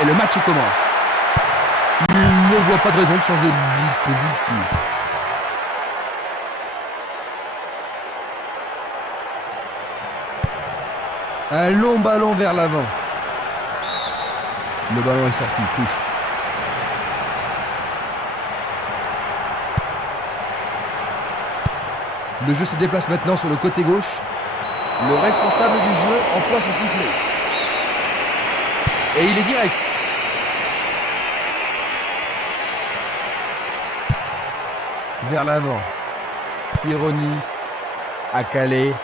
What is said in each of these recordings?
et le match commence. Il ne voit pas de raison de changer de dispositif. Un long ballon vers l'avant. Le ballon est sorti, touche. Le jeu se déplace maintenant sur le côté gauche. Le responsable du jeu emploie son sifflet. Et il est direct. Vers l'avant. Pironi. À Calais.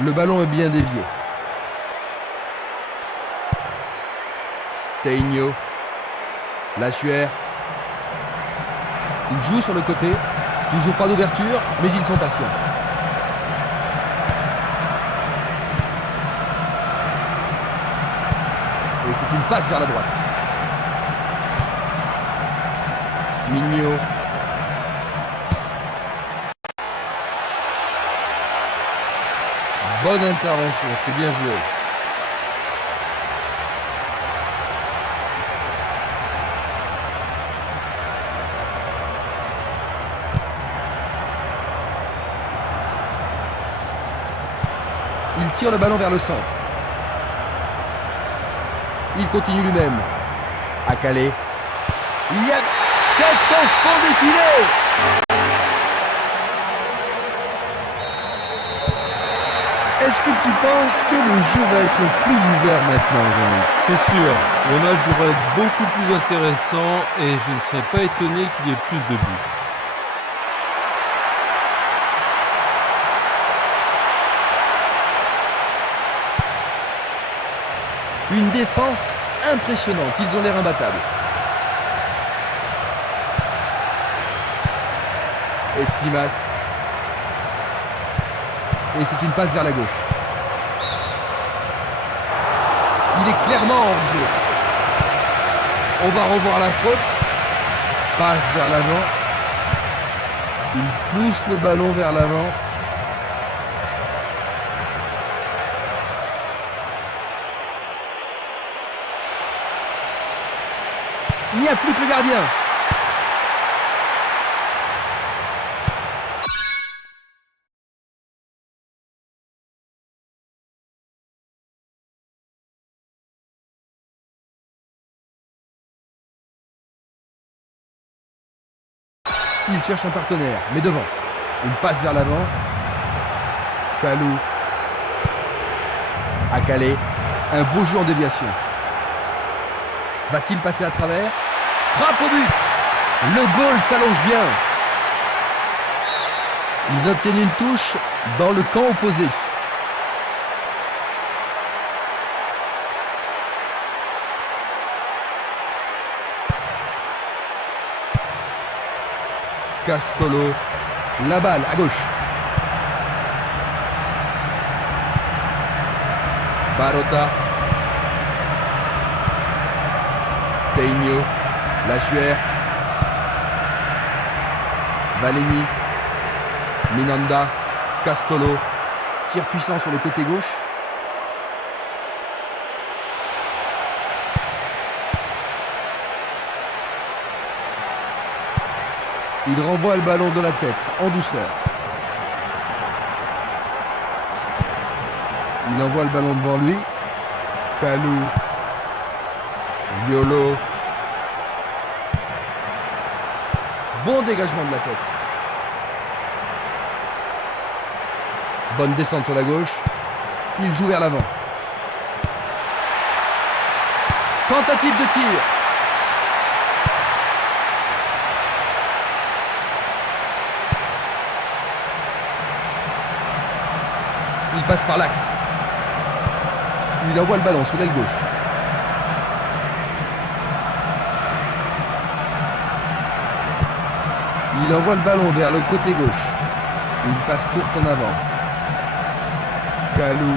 Le ballon est bien dévié. Teigno. Lachuer. Il joue sur le côté. Toujours pas d'ouverture, mais ils sont patients. Et c'est une passe vers la droite. Mignot. Bonne intervention, c'est bien joué. Il tire le ballon vers le centre. Il continue lui-même. À Calais. Il y a... C'est au fond des filets. Est-ce que tu penses que le jeu va être plus ouvert maintenant, Jean-Luc ? C'est sûr, le match devrait être beaucoup plus intéressant et je ne serais pas étonné qu'il y ait plus de buts. Une défense impressionnante, ils ont l'air imbattables. Esquimas. Et c'est une passe vers la gauche. Il est clairement hors jeu. On va revoir la faute. Passe vers l'avant. Il pousse le ballon vers l'avant. Il n'y a plus que le gardien. Il cherche un partenaire, mais devant. Une passe vers l'avant. Kalou. À Calais. Un beau jeu en déviation. Va-t-il passer à travers? Frappe au but. Le goal s'allonge bien. Ils obtiennent une touche dans le camp opposé. Castolo. La balle à gauche. Barota. Teigno. Lachuer. Valeni. Minanda. Castolo. Tir puissant sur le côté gauche. Il renvoie le ballon de la tête, en douceur. Il envoie le ballon devant lui. Kalou. Violo. Bon dégagement de la tête. Bonne descente sur la gauche. Il joue vers l'avant. Tentative de tir. Il passe par l'axe. Il envoie le ballon sur l'aile gauche. Il envoie le ballon vers le côté gauche. Une passe courte en avant. Kalou.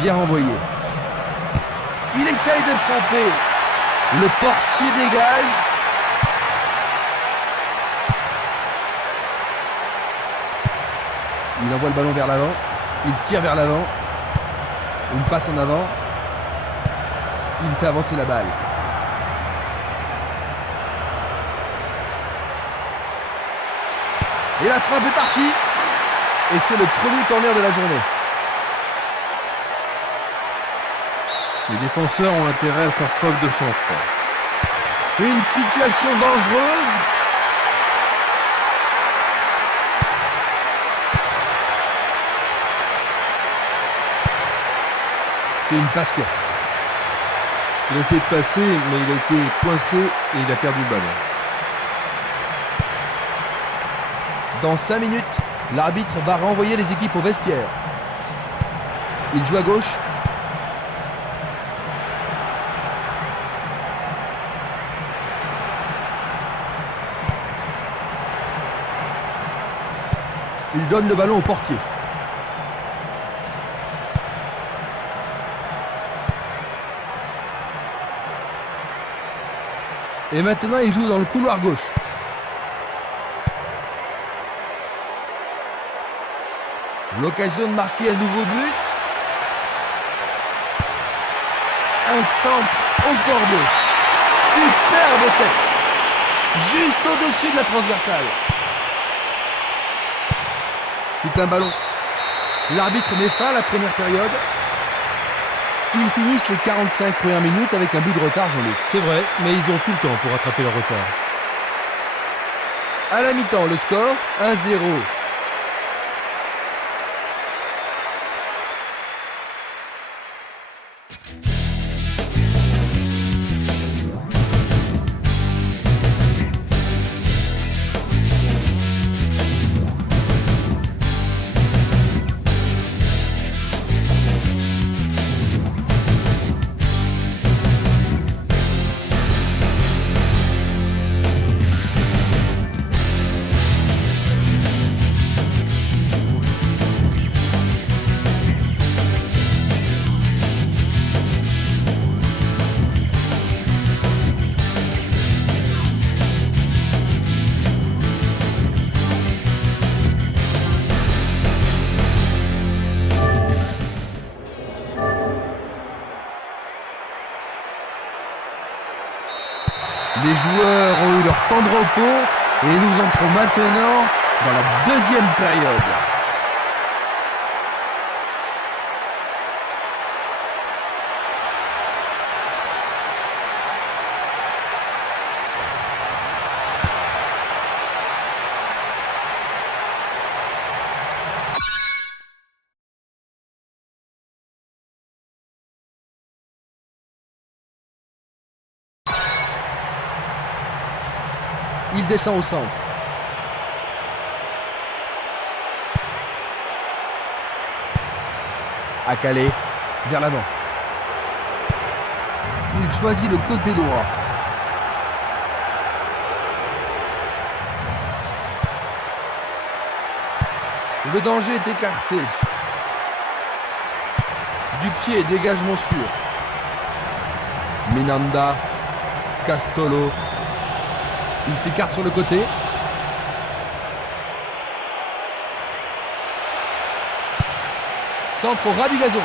Bien renvoyé. Il essaye de frapper. Le portier dégage. Il envoie le ballon vers l'avant. Il tire vers l'avant. Une passe en avant. Il fait avancer la balle. Et la frappe est partie. Et c'est le premier corner de la journée. Les défenseurs ont intérêt à faire preuve de sang-froid. Une situation dangereuse. C'est une passe courte. Il a essayé de passer, mais il a été coincé et il a perdu le ballon. Dans 5 minutes, l'arbitre va renvoyer les équipes au vestiaire. Il joue à gauche. Il donne le ballon au portier. Et maintenant, il joue dans le couloir gauche. L'occasion de marquer un nouveau but. Un centre au cordeau. Superbe tête. Juste au-dessus de la transversale. C'est un ballon. L'arbitre met fin à la première période. Ils finissent les 45 premières minutes avec un but de retard, Jean-Luc. C'est vrai, mais ils ont tout le temps pour rattraper leur retard. À la mi-temps, le score 1-0. Les joueurs ont eu leur temps de repos et nous entrons maintenant dans la deuxième période. Il descend au centre. À Calais, vers l'avant. Il choisit le côté droit. Le danger est écarté. Du pied, dégagement sûr. Minanda, Castolo. Il s'écarte sur le côté. Centre au ras du gazon.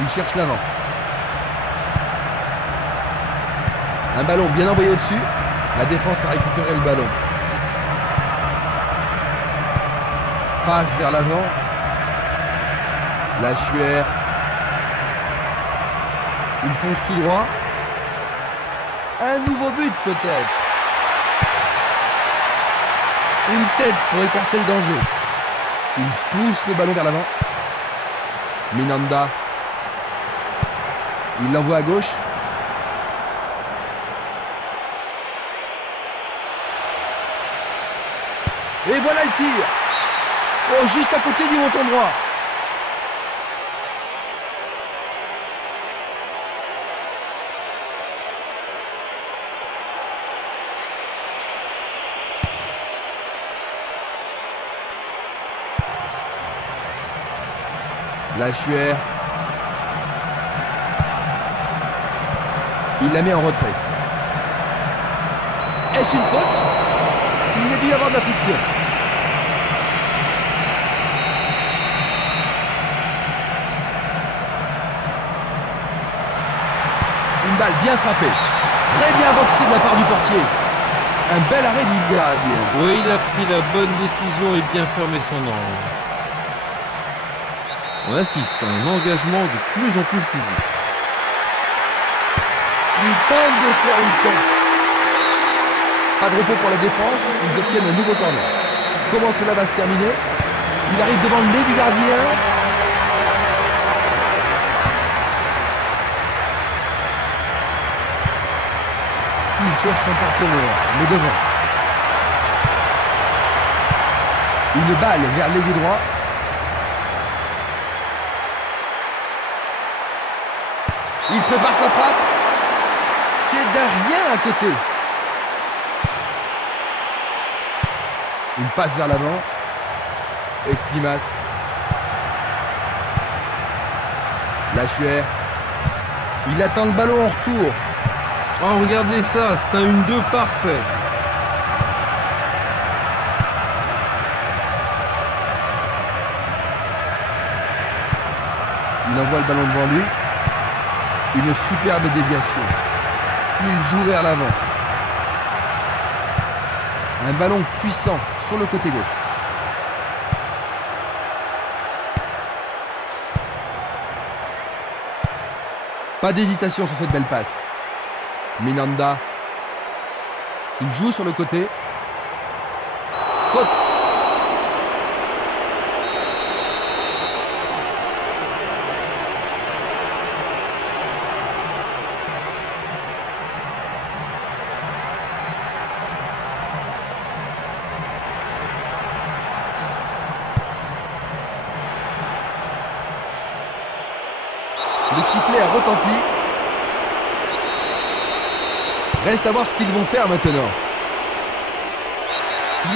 Il cherche l'avant. Un ballon bien envoyé au-dessus. La défense a récupéré le ballon. Passe vers l'avant. La Chuer. Il fonce tout droit. Un nouveau but peut-être. Une tête pour écarter le danger. Il pousse le ballon vers l'avant. Minanda. Il l'envoie à gauche. Et voilà le tir. Oh, juste à côté du montant droit. La Chuer. Il la met en retrait. Est-ce une faute? Il y a dû y avoir de la friction. balle bien frappée. Très bien boxé de la part du portier. Un bel arrêt du gardien. Oui, il a pris la bonne décision et bien fermé son angle. On assiste à un engagement de plus en plus physique. Il tente de faire une tête. Pas de repos pour la défense, ils obtiennent un nouveau corner. Comment cela va se terminer? Il arrive devant le nez du gardien. Il cherche son partenaire, mais devant. Une balle vers l'ailier droit. Il prépare sa frappe. C'est d'un rien à côté. Une passe vers l'avant. Esquimas. Lachuer. Il attend le ballon en retour. Oh, regardez ça, c'est un 1-2 parfait. Il envoie le ballon devant lui. Une superbe déviation. Il joue vers l'avant. Un ballon puissant sur le côté gauche. Pas d'hésitation sur cette belle passe. Minanda. Il joue sur le côté. Faute. Le sifflet a retenti. Reste à voir ce qu'ils vont faire maintenant.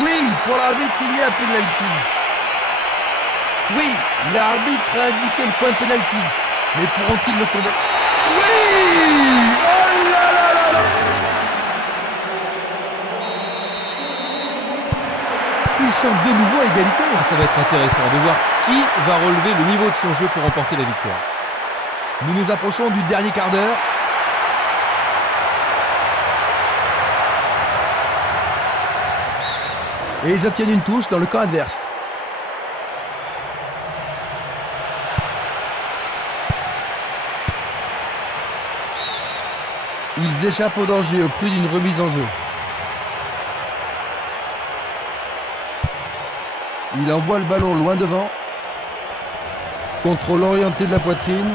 Oui, pour l'arbitre, il y a pénalty. Oui, l'arbitre a indiqué le point de pénalty. Mais pourront-ils le condamner? Oui! Oh là là là là! Ils sont de nouveau à égalité. Ça va être intéressant de voir qui va relever le niveau de son jeu pour remporter la victoire. Nous nous approchons du dernier quart d'heure. Et ils obtiennent une touche dans le camp adverse. Ils échappent au danger au prix d'une remise en jeu. Il envoie le ballon loin devant. Contrôle orienté de la poitrine.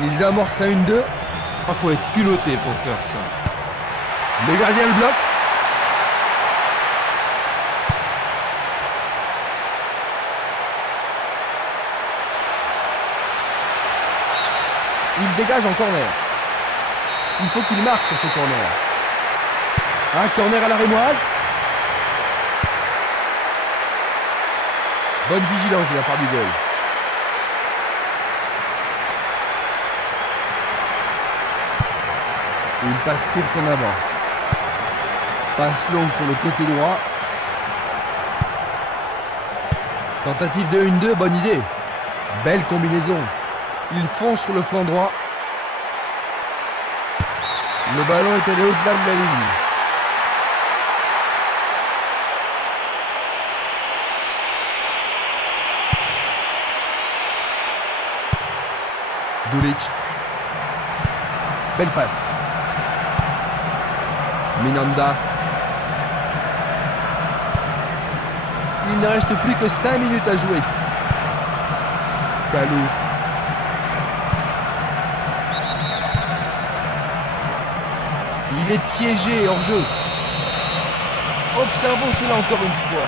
Ils amorcent un 1-2. Il faut être culotté pour faire ça. Le gardien le bloque. Il dégage en corner. Il faut qu'il marque sur ce corner. Un corner à la rémoise. Bonne vigilance de la part du goal. Une passe courte en avant. Passe longue sur le côté droit. Tentative de 1-2, bonne idée. Belle combinaison. Ils foncent sur le flanc droit. Le ballon est allé au-delà de la ligne. Dulic. Belle passe. Minanda. Il ne reste plus que 5 minutes à jouer. Kalou. Il est piégé hors jeu. Observons cela encore une fois.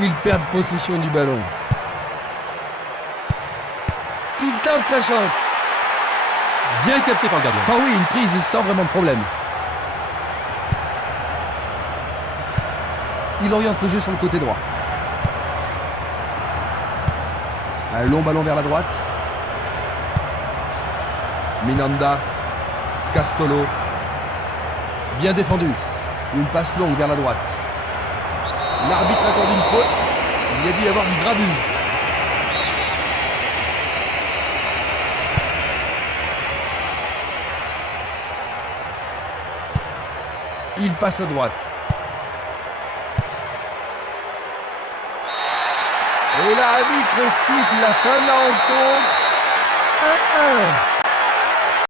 Ils perdent possession du ballon. Il tente sa chance. Bien capté par le gardien. Ah oui, une prise sans vraiment de problème. Il oriente le jeu sur le côté droit. Un long ballon vers la droite. Minanda. Castolo. Bien défendu. Une passe longue vers la droite. L'arbitre accorde une faute. Il y a dû y avoir du grabuge. Il passe à droite. Et l'arbitre siffle la fin de la rencontre. 1-1.